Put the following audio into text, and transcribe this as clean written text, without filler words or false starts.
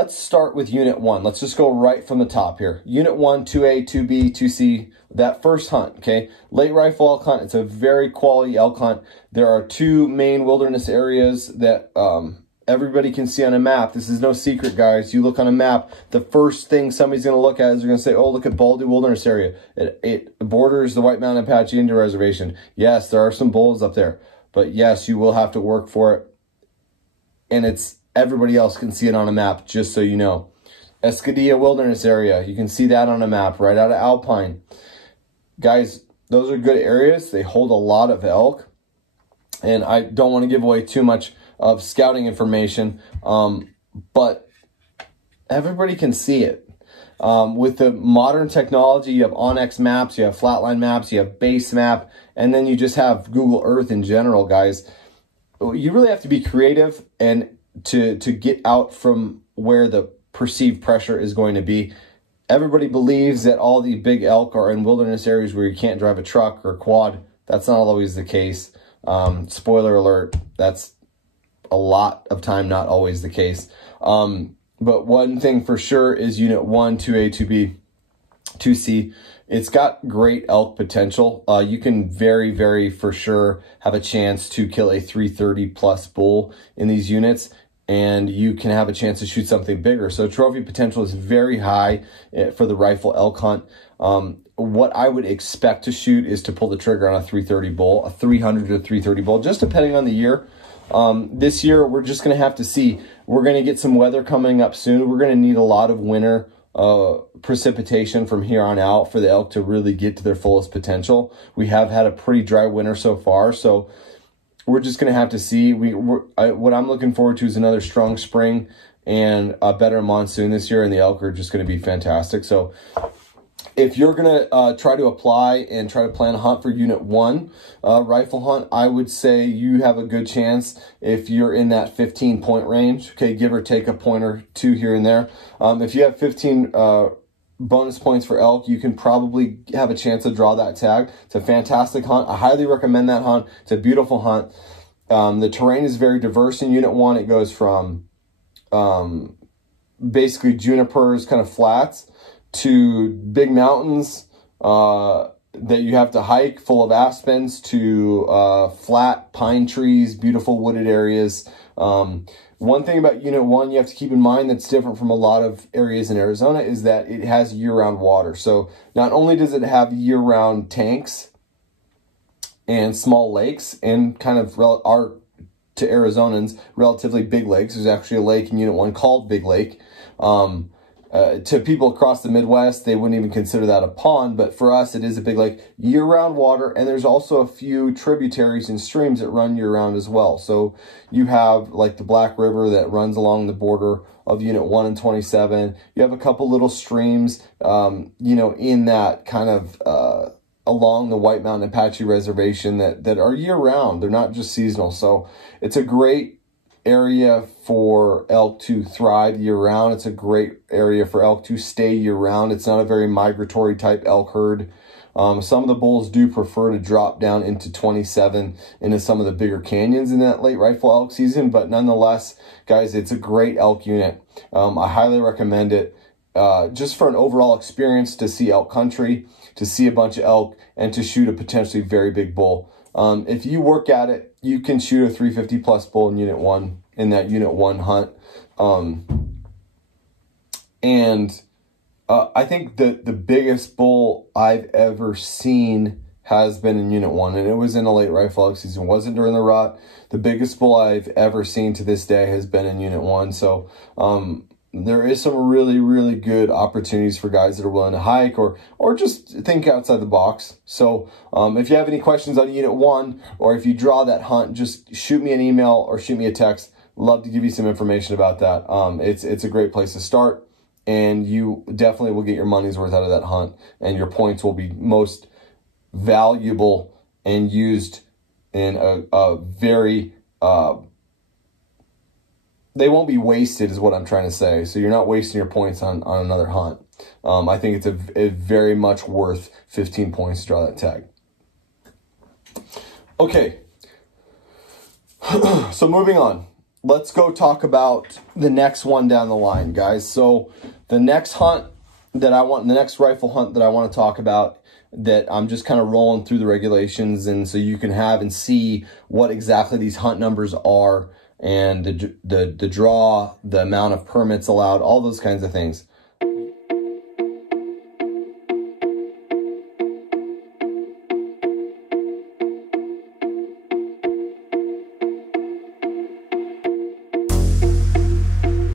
let's start with Unit 1. Let's just go right from the top here. Unit 1, 2A, 2B, 2C, that first hunt, okay? Late rifle elk hunt, it's a very quality elk hunt. There are two main wilderness areas that everybody can see on a map. This is no secret, guys. You look on a map, the first thing somebody's going to look at is they're going to say, oh, look at Baldy Wilderness Area. It borders the White Mountain Apache Indian Reservation. Yes, there are some bulls up there, but yes, you will have to work for it. And everybody else can see it on a map, just so you know. Escadilla Wilderness Area, you can see that on a map right out of Alpine. Guys, those are good areas. They hold a lot of elk. And I don't want to give away too much of scouting information, but everybody can see it. With the modern technology, you have Onyx maps, you have flatline maps, you have base map, and then you just have Google Earth in general, guys. You really have to be creative and to get out from where the perceived pressure is going to be. Everybody believes that all the big elk are in wilderness areas where you can't drive a truck or quad. That's not always the case. Spoiler alert, that's a lot of time not always the case. But one thing for sure is Unit 1, 2A, 2B, 2C. It's got great elk potential. You can very, very for sure have a chance to kill a 330 plus bull in these units, and you can have a chance to shoot something bigger. So trophy potential is very high for the rifle elk hunt. What I would expect to shoot is to pull the trigger on a 330 bull, a 300 to 330 bull, just depending on the year. This year, we're just going to have to see. We're going to get some weather coming up soon. We're going to need a lot of winter precipitation from here on out for the elk to really get to their fullest potential. We have had a pretty dry winter so far, so we're just going to have to see. What I'm looking forward to is another strong spring and a better monsoon this year, and the elk are just going to be fantastic. So if you're going to try to apply and try to plan a hunt for Unit 1 rifle hunt, I would say you have a good chance if you're in that 15-point range, okay, give or take a point or two here and there. If you have 15 bonus points for elk, you can probably have a chance to draw that tag. It's a fantastic hunt. I highly recommend that hunt. It's a beautiful hunt. The terrain is very diverse in Unit 1. It goes from basically junipers, kind of flats, to big mountains that you have to hike full of aspens, to flat pine trees, beautiful wooded areas. One thing about Unit 1 you have to keep in mind that's different from a lot of areas in Arizona is that it has year-round water. So not only does it have year-round tanks and small lakes and kind of are to Arizonans relatively big lakes. There's actually a lake in Unit 1 called Big Lake. To people across the Midwest, they wouldn't even consider that a pond, but for us, it is a big lake. Year-round water, and there's also a few tributaries and streams that run year-round as well. So you have like the Black River that runs along the border of Unit 1 and 27. You have a couple little streams, you know, in that kind of along the White Mountain Apache Reservation that are year-round. They're not just seasonal. So it's a great area for elk to thrive year-round. It's a great area for elk to stay year-round. It's not a very migratory type elk herd. Some of the bulls do prefer to drop down into 27 into some of the bigger canyons in that late rifle elk season, but nonetheless, guys, it's a great elk unit. I highly recommend it just for an overall experience, to see elk country, to see a bunch of elk, and to shoot a potentially very big bull. If you work at it, you can shoot a 350 plus bull in Unit 1 in that Unit 1 hunt. I think the biggest bull I've ever seen has been in Unit 1, and it was in a late rifle elk season. It wasn't during the rut. The biggest bull I've ever seen to this day has been in Unit 1. So there is some really, really good opportunities for guys that are willing to hike or just think outside the box. So if you have any questions on Unit 1, or if you draw that hunt, just shoot me an email or shoot me a text. Love to give you some information about that. It's a great place to start, and you definitely will get your money's worth out of that hunt, and your points will be most valuable and used in a very they won't be wasted is what I'm trying to say. So you're not wasting your points on another hunt. I think it's a very much worth 15 points to draw that tag. Okay. So moving on. let's go talk about the next one down the line, guys. So the next hunt that I want, the next rifle hunt that I want to talk about, that I'm just kind of rolling through the regulations, and so you can have and see what exactly these hunt numbers are, and the draw, the amount of permits allowed, all those kinds of things.